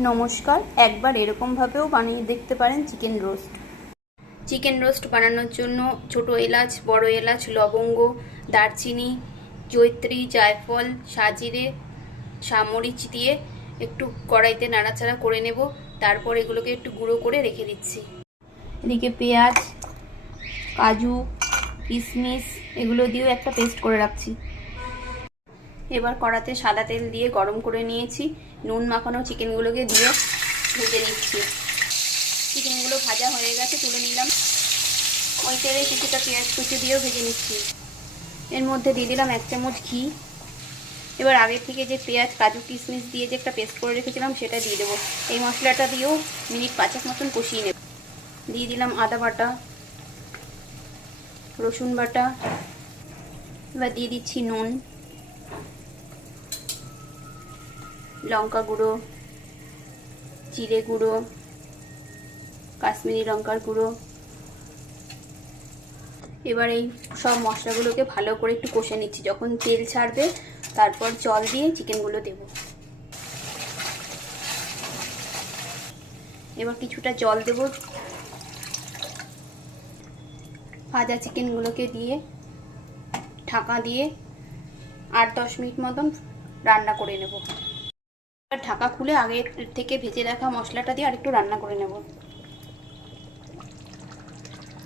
নমস্কার, একবার এরকমভাবেও বানিয়ে দেখতে পারেন চিকেন রোস্ট। চিকেন রোস্ট বানানোর জন্য ছোট এলাচ, বড় এলাচ, লবঙ্গ, দারচিনি, জয়িত্রী, জায়ফল, সাজিরে, সামরিচ দিয়ে একটু কড়াইতে নাড়াচাড়া করে নেব। তারপর এগুলোকে একটু গুঁড়ো করে রেখে দিচ্ছি। এদিকে পেঁয়াজ, কাজু, কিশমিশ এগুলো দিয়েও একটা পেস্ট করে রাখছি। এবার কড়াতে সাদা তেল দিয়ে গরম করে নিয়েছি। নুন মাখানো চিকেনগুলোকে দিয়ে ভেজে নিচ্ছি। চিকেনগুলো ভাজা হয়ে গেছে, তুলে নিলাম। ওই তেলে কিছুটা পেঁয়াজ কুচি দিয়েও ভেজে নিচ্ছি। এর মধ্যে দিয়ে দিলাম 1 চামচ ঘি। এবার আগে থেকে যে পেঁয়াজ, কাজু, কিশমিশ দিয়ে যে একটা পেস্ট করে রেখেছিলাম সেটা দিয়ে দেবো। এই মশলাটা দিয়েও মিনিট 5 মতন কষিয়ে নেব। দিয়ে দিলাম আদা বাটা, রসুন বাটা। এবার দিয়ে দিচ্ছি নুন, লঙ্কা গুঁড়ো, জিরে গুঁড়ো, কাশ্মীরি লঙ্কার গুঁড়ো। এবার এই সব মশলাগুলোকে ভালো করে একটু কষে নিচ্ছি। যখন তেল ছাড়বে তারপর জল দিয়ে চিকেনগুলো দেব। এবার কিছুটা জল দেব। ভাজা চিকেনগুলোকে দিয়ে ঢাকা দিয়ে 8-10 মিনিট মতন রান্না করে নেব। এবার ঢাকা খুলে আগে থেকে ভেজে রাখা মশলাটা দিয়ে আরেকটু রান্না করে নেব।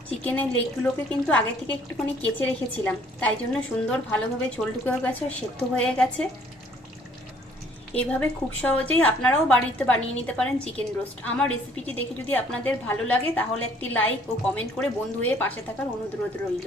চিকেনের লেগগুলোকে কিন্তু আগে থেকে একটুখানি কেচে রেখেছিলাম, তাই জন্য সুন্দর ভালোভাবে ঝোল ঢুকে গেছে, সেদ্ধ হয়ে গেছে। এইভাবে খুব সহজেই আপনারাও বাড়িতে বানিয়ে নিতে পারেন চিকেন রোস্ট। আমার রেসিপিটি দেখে যদি আপনাদের ভালো লাগে তাহলে একটি লাইক ও কমেন্ট করে বন্ধু হয়ে পাশে থাকার অনুরোধ রইল।